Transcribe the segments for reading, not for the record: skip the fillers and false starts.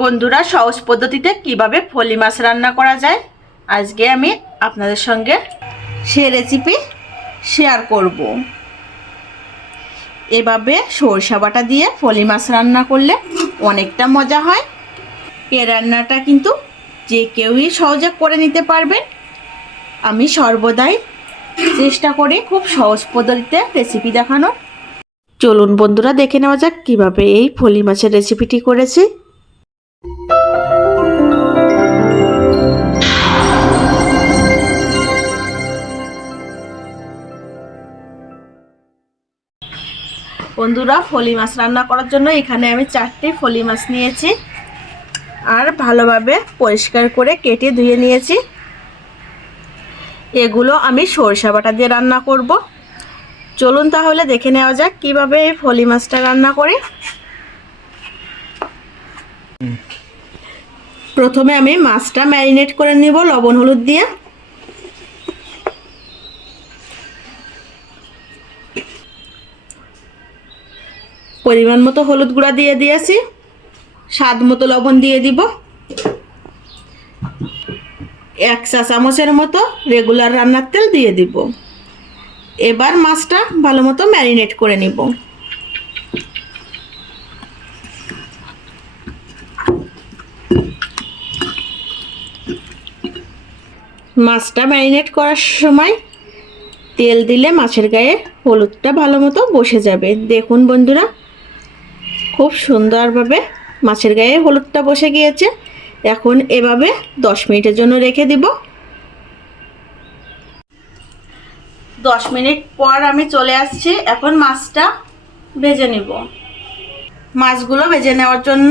বন্ধুরা, সহজ পদ্ধতিতে কিভাবে ফলি মাছ রান্না করা যায় আজকে আমি আপনাদের সঙ্গে সে রেসিপি শেয়ার করব। এভাবে সরষা বাটা দিয়ে ফলি মাছ রান্না করলে অনেকটা মজা হয়। এই রান্নাটা কিন্তু যে কেউই সহজে করে নিতে পারবেন। আমি সর্বদাই চেষ্টা করি খুব সহজ পদ্ধতিতে রেসিপি দেখানোর। চলুন বন্ধুরা, দেখে নেওয়া যাক কীভাবে এই ফলি মাছের রেসিপিটি করেছি। বন্ধুরা, ফলি মাছ রান্না করার জন্য এখানে আমি 4টি ফলি মাছ নিয়েছি আর ভালোভাবে পরিষ্কার করে কেটে ধুয়ে নিয়েছি। এগুলো আমি সরষা বাটা দিয়ে রান্না করব। চলুন তাহলে দেখে নেওয়া যাক কিভাবে এই ফলি মাছটা রান্না করি। প্রথমে আমি মাছটা ম্যারিনেট করে নিব লবণ হলুদ দিয়ে। পরিমাণ মতো হলুদ গুঁড়া দিয়ে দিয়েছি, স্বাদ মতো লবণ দিয়ে দিব, 1 চা চামচের মতো রেগুলার রান্নার তেল দিয়ে দিব। এবার মাছটা ভালো মতো ম্যারিনেট করে নিব। মাছটা ম্যারিনেট করার সময় তেল দিলে মাছের গায়ে হলুদটা ভালো মতো বসে যাবে। দেখুন বন্ধুরা, খুব সুন্দরভাবে মাছের গায়ে হলুদটা বসে গিয়েছে। এখন এভাবে 10 মিনিটের জন্য রেখে দিব। 10 মিনিট পর আমি চলে আসছি। এখন মাছটা ভেজে নিব। মাছগুলো ভেজে নেওয়ার জন্য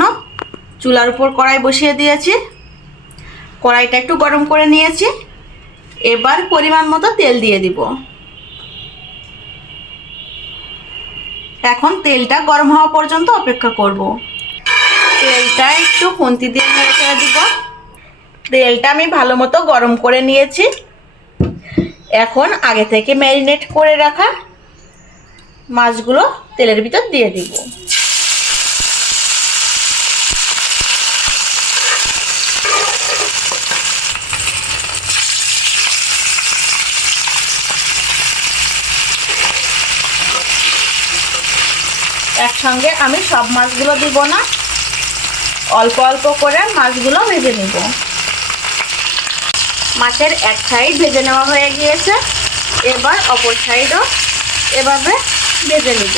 চুলার উপর কড়াই বসিয়ে দিয়েছি। কড়াইটা একটু গরম করে নিয়েছি। এবার পরিমাণ মতো তেল দিয়ে দিব। এখন তেলটা গরম হওয়া পর্যন্ত অপেক্ষা করব। তেলটা একটু খুন্তি দিয়ে নেড়ে দিব। তেলটা আমি ভালো মতো গরম করে নিয়েছি। এখন আগে থেকে ম্যারিনেট করে রাখা মাছগুলো তেলের ভিতর দিয়ে দিব। একসঙ্গে আমি সব মাছগুলো দিব না, অল্প অল্প করে মাছগুলো ভেজে নিব। মাছের এক সাইড ভেজে নেওয়া হয়ে গিয়েছে। এবার অপর সাইডও এভাবে ভেজে নিব।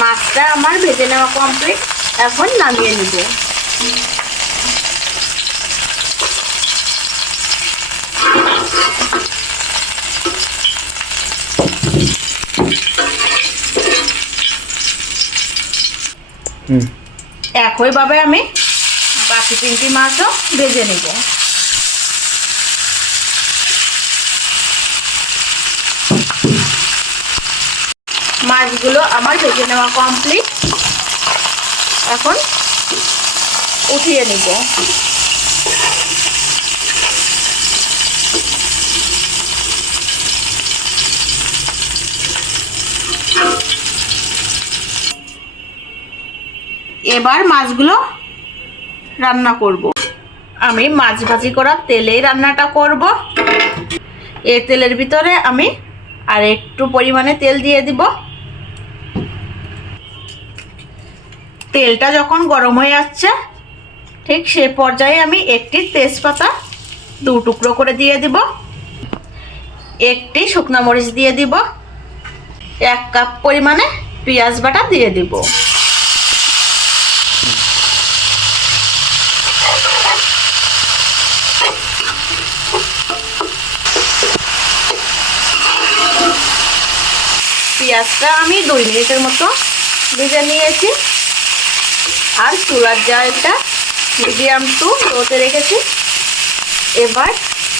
মাছটা আমার ভেজে নেওয়া কমপ্লিট। এখন নামিয়ে নিব। একইভাবে আমি বাকি 3টি মাছও ভেজে নিব। মাছগুলো আমার ভেজে নেওয়া কমপ্লিট। এখন উঠিয়ে নিব। এবার মাছগুলো রান্না করব। আমি মাছ ভাজি করা তেলেই রান্নাটা করব। এই তেলের ভিতরে আমি আর একটু পরিমাণে তেল দিয়ে দিব। তেলটা যখন গরম হয়ে যাচ্ছে ঠিক সে পর্যায়ে আমি একটি তেজপাতা 2 টুকরো করে দিয়ে দিব, একটি শুকনো মরিচ দিয়ে দিব, 1 কাপ পরিমাণে পেঁয়াজ বাটা দিয়ে দিব। পেঁয়াজটা আমি 2 মিনিটের মতো ভেজে নিয়েছি। আর চুলার জালটা মিডিয়াম টু লোতে রেখেছি। এবার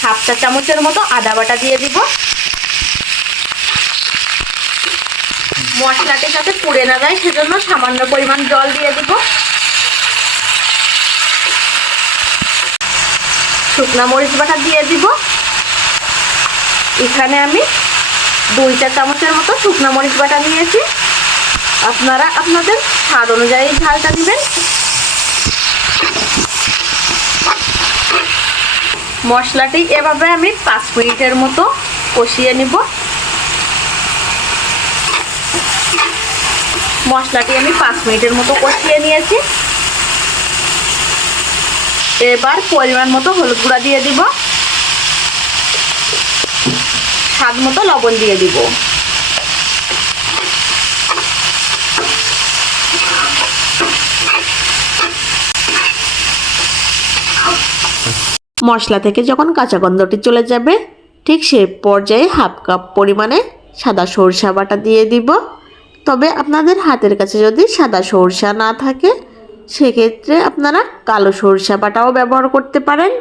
1/2 চা চামচের মতো আদা বাটা দিয়ে দিব। মশলাটির সাথে পুড়ে না যায় সেজন্য সামান্য পরিমাণ জল দিয়ে দিব। শুকনো মরিচ বাটা দিয়ে দিব। এখানে আমি 2 চা চামচের মতো শুকনো মরিচ বাটা নিয়েছি। আপনারা আপনাদের স্বাদ অনুযায়ী ঝালটা দিবেন। মশলাটি এভাবে আমি 5 মিনিটের মতো কষিয়ে নিব। মশলাটি আমি 5 মিনিটের মতো কষিয়ে নিয়েছি। এবার পরিমাণ মতো হলুদ গুঁড়া দিয়ে দিব, স্বাদ মতো লবণ দিয়ে দিব। মশলা থেকে যখন কাঁচা গন্ধটি চলে যাবে ঠিক সেই পর্যায়ে হাফ কাপ পরিমাণে সাদা সরষা বাটা দিয়ে দিব। তবে আপনাদের হাতের কাছে যদি সাদা সরষা না থাকে সেক্ষেত্রে আপনারা কালো সরষা বাটাও ব্যবহার করতে পারেন।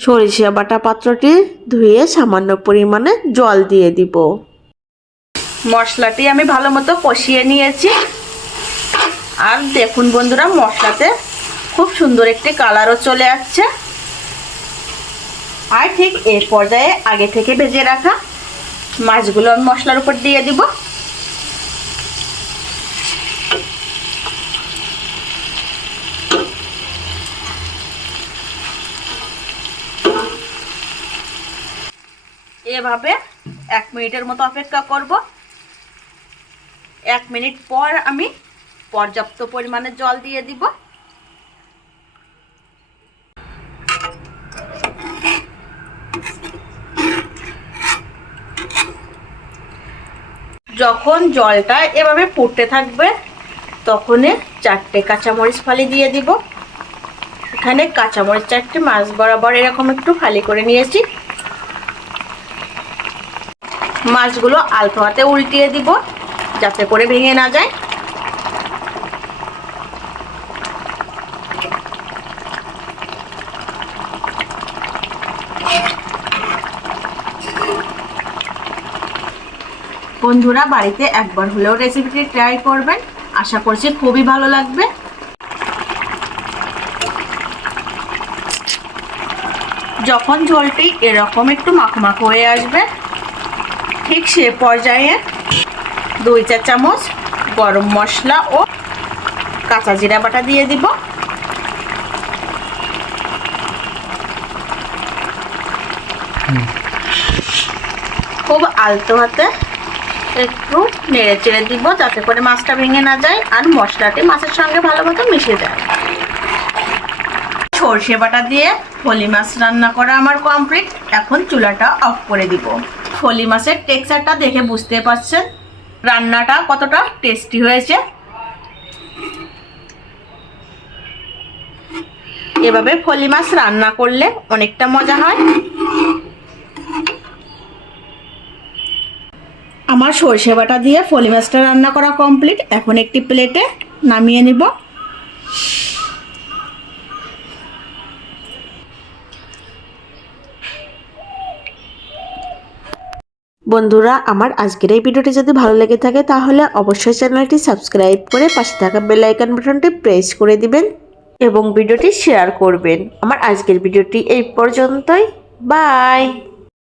সরিষা বাটা পাত্রটি ধুয়ে সামান্য পরিমাণে জল দিয়ে দিব। মশলাটি আমি ভালো মতো কষিয়ে নিয়েছি। আর দেখুন বন্ধুরা, মশলাতে খুব সুন্দর একটি কালারও চলে আসছে। আর ঠিক এই পর্যায়ে আগে থেকে ভেজে রাখা মাছগুলো আমি মশলার উপর দিয়ে দিব। এভাবে 1 মিনিটের মতো অপেক্ষা করব। 1 মিনিট পর আমি পর্যাপ্ত পরিমাণে জল দিয়ে দিব। যখন জলটা এভাবে ফুটতে থাকবে তখনই 4টে কাঁচামরিচ ফালি দিয়ে দিব। এখানে কাঁচামরিচ 4টে মাছ বরাবর এরকম একটু ফালি করে নিয়েছি। মাছগুলো আলতো হাতে উল্টিয়ে দিব যাতে করে ভেঙে না যায়। বন্ধুরা, বাড়িতে একবার হলেও রেসিপিটি ট্রাই করবেন, আশা করছি খুবই ভালো লাগবে। যখন ঝোলটি এরকম একটু মাখো হয়ে আসবে ঠিক সে পর্যায়ে 2 চা চামচ গরম মশলা ও কাঁচা জিরা বাটা দিয়ে দিব। খুব আলতো হাতে একটু নেড়ে চেড়ে দিব যাতে করে মাছটা ভেঙে না যায় আর মশলাটি মাছের সঙ্গে ভালো মতো মিশে যায়। সরষে বাটা দিয়ে ফলি মাছ রান্না করা আমার কমপ্লিট। এখন চুলাটা অফ করে দিব। ফলি মাছের টেক্সচারটা দেখে বুঝতে পারছেন রান্নাটা কতটা টেস্টি হয়েছে। এভাবে ফলি মাছ রান্না করলে অনেকটা মজা হয়। আমার সরষে বাটা দিয়ে ফলি মাছটা রান্না করা কমপ্লিট। এখন একটি প্লেটে নামিয়ে নিব। বন্ধুরা, আমার আজকের এই ভিডিওটি যদি ভালো লেগে থাকে তাহলে অবশ্যই চ্যানেলটি সাবস্ক্রাইব করে পাশে থাকা বেল আইকন বাটনটি প্রেস করে দিবেন এবং ভিডিওটি শেয়ার করবেন। আমার আজকের ভিডিওটি এই পর্যন্তই। বাই।